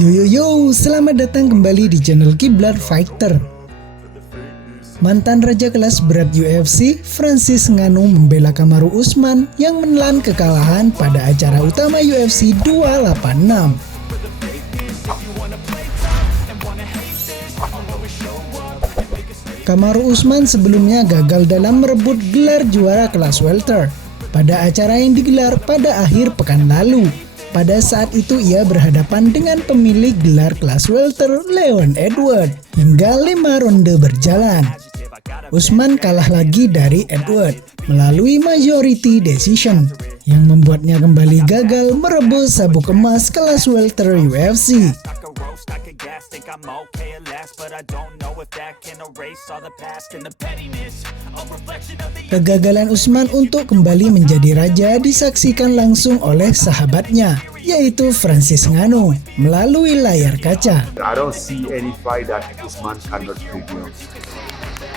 Yo, selamat datang kembali di channel Kiblat Fighter. Mantan raja kelas berat UFC, Francis Ngannou membela Kamaru Usman yang menelan kekalahan pada acara utama UFC 286. Kamaru Usman sebelumnya gagal dalam merebut gelar juara kelas welter pada acara yang digelar pada akhir pekan lalu. Pada saat itu ia berhadapan dengan pemilik gelar kelas welter Leon Edwards hingga 5 ronde berjalan. Usman kalah lagi dari Edwards melalui majority decision yang membuatnya kembali gagal merebut sabuk emas kelas welter UFC. Kegagalan Usman untuk kembali menjadi raja disaksikan langsung oleh sahabatnya, yaitu Francis Ngannou, melalui layar kaca. I don't see any fight that Usman cannot preview.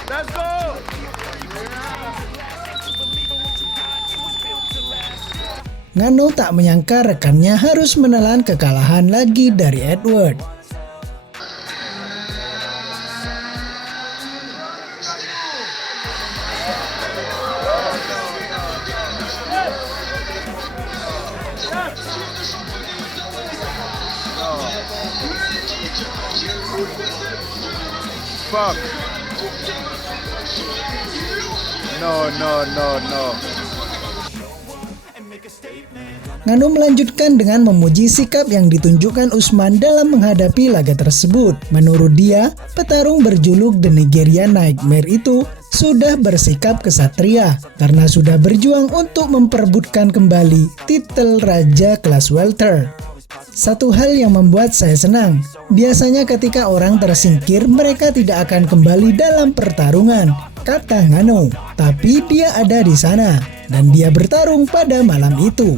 Let's go! Ngannou tak menyangka rekannya harus menelan kekalahan lagi dari Edwards. Fuck. No. Ngannou melanjutkan dengan memuji sikap yang ditunjukkan Usman dalam menghadapi laga tersebut. Menurut dia, petarung berjuluk The Nigerian Nightmare itu sudah bersikap kesatria karena sudah berjuang untuk memperebutkan kembali titel raja kelas welter. Satu hal yang membuat saya senang, biasanya ketika orang tersingkir mereka tidak akan kembali dalam pertarungan, kata Ngannou. Tapi dia ada di sana dan dia bertarung pada malam itu.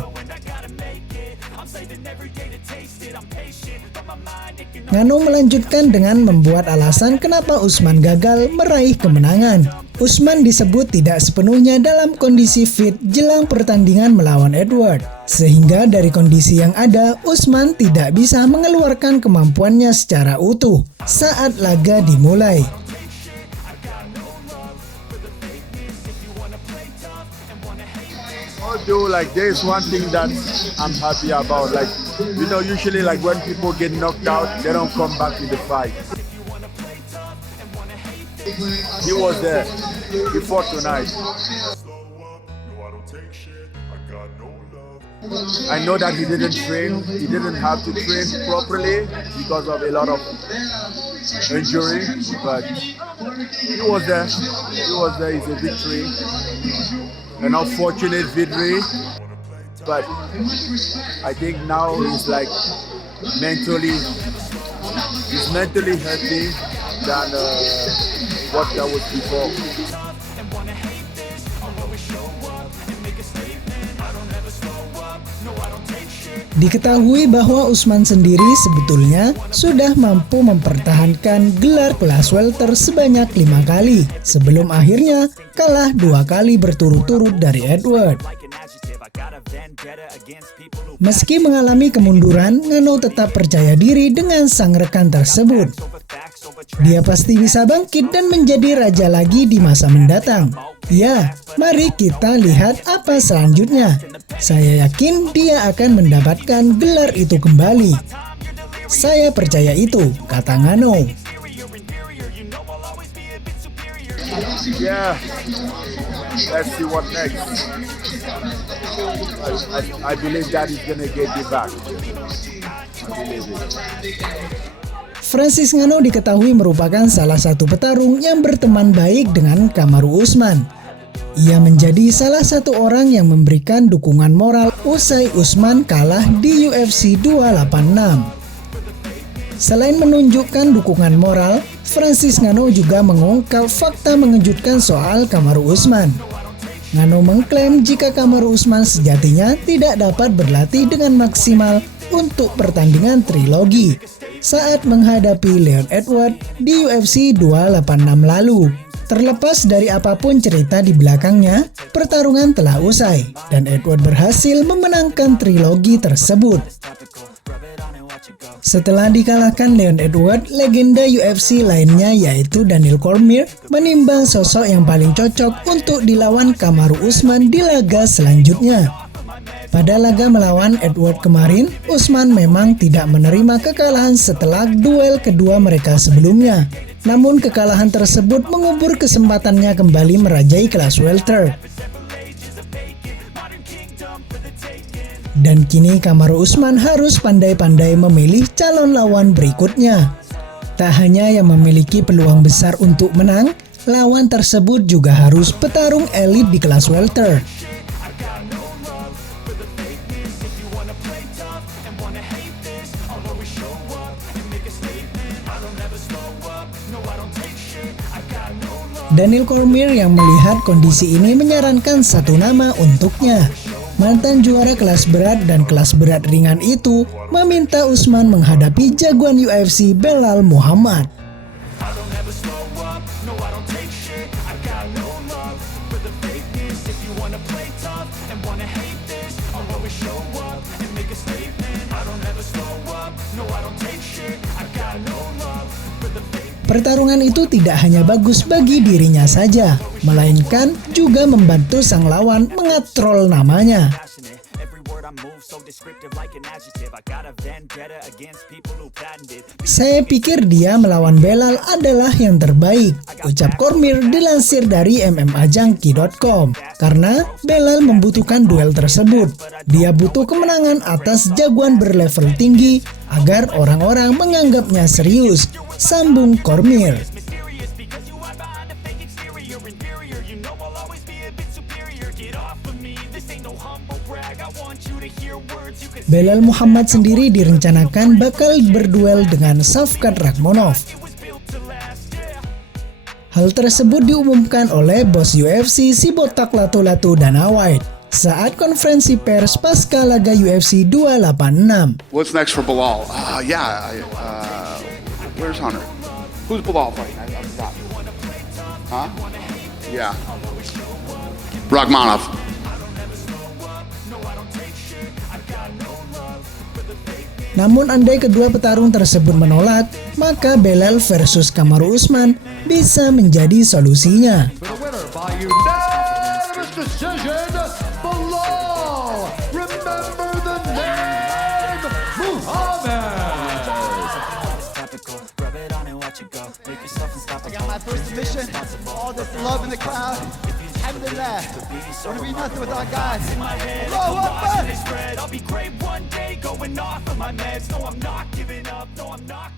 Ngannou melanjutkan dengan membuat alasan kenapa Usman gagal meraih kemenangan. Usman disebut tidak sepenuhnya dalam kondisi fit jelang pertandingan melawan Edwards, sehingga dari kondisi yang ada, Usman tidak bisa mengeluarkan kemampuannya secara utuh saat laga dimulai. Although like there's one thing that I'm happy about, like usually like when people get knocked out, they don't come back in the fight. He was there. He fought tonight. I know that he didn't train. He didn't have to train properly because of a lot of injury, but he was there. It's a victory. An unfortunate victory, but I think now he's like mentally healthy than what that was before. Diketahui bahwa Usman sendiri sebetulnya sudah mampu mempertahankan gelar kelas welter sebanyak 5 kali sebelum akhirnya kalah 2 kali berturut-turut dari Edwards. Meski mengalami kemunduran, Ngannou tetap percaya diri dengan sang rekan tersebut. Dia pasti bisa bangkit dan menjadi raja lagi di masa mendatang. Ya, mari kita lihat apa selanjutnya. Saya yakin dia akan mendapatkan gelar itu kembali. Saya percaya itu, kata Ngannou. Yeah, let's see what next. I believe that he's gonna get it back. Francis Ngannou diketahui merupakan salah satu petarung yang berteman baik dengan Kamaru Usman. Ia menjadi salah satu orang yang memberikan dukungan moral usai Usman kalah di UFC 286. Selain menunjukkan dukungan moral, Francis Ngannou juga mengungkap fakta mengejutkan soal Kamaru Usman. Ngannou mengklaim jika Kamaru Usman sejatinya tidak dapat berlatih dengan maksimal untuk pertandingan trilogi saat menghadapi Leon Edwards di UFC 286 lalu. Terlepas dari apapun cerita di belakangnya, pertarungan telah usai dan Edwards berhasil memenangkan trilogi tersebut. Setelah dikalahkan Leon Edwards, legenda UFC lainnya yaitu Daniel Cormier menimbang sosok yang paling cocok untuk dilawan Kamaru Usman di laga selanjutnya. Pada laga melawan Edwards kemarin, Usman memang tidak menerima kekalahan setelah duel kedua mereka sebelumnya. Namun kekalahan tersebut mengubur kesempatannya kembali merajai kelas welter. Dan kini Kamaru Usman harus pandai-pandai memilih calon lawan berikutnya. Tak hanya yang memiliki peluang besar untuk menang, lawan tersebut juga harus petarung elit di kelas welter. Daniel Cormier yang melihat kondisi ini menyarankan satu nama untuknya. Mantan juara kelas berat dan kelas berat ringan itu meminta Usman menghadapi jagoan UFC Belal Muhammad. Pertarungan itu tidak hanya bagus bagi dirinya saja, melainkan juga membantu sang lawan mengatrol namanya. Saya pikir dia melawan Belal adalah yang terbaik, ucap Cormier dilansir dari MMAJunkie.com. Karena Belal membutuhkan duel tersebut. Dia butuh kemenangan atas jagoan berlevel tinggi agar orang-orang menganggapnya serius, sambung Cormier. Belal Muhammad sendiri direncanakan bakal berduel dengan Shavkat Rakhmonov. Hal tersebut diumumkan oleh bos UFC si botak lato-lato Dana White saat konferensi pers pasca laga UFC 286. What's next for Belal? Where's Hunter? Who's Belal fighting? I forgot. Huh? Yeah. Rakhmonov. Namun andai kedua petarung tersebut menolak, maka Belal versus Kamaru Usman bisa menjadi solusinya. Alhamdulillah, wanna be nothing without God. Allahu Akbar! I'll be great one day, going off of my meds. No, I'm not giving up. No, I'm not.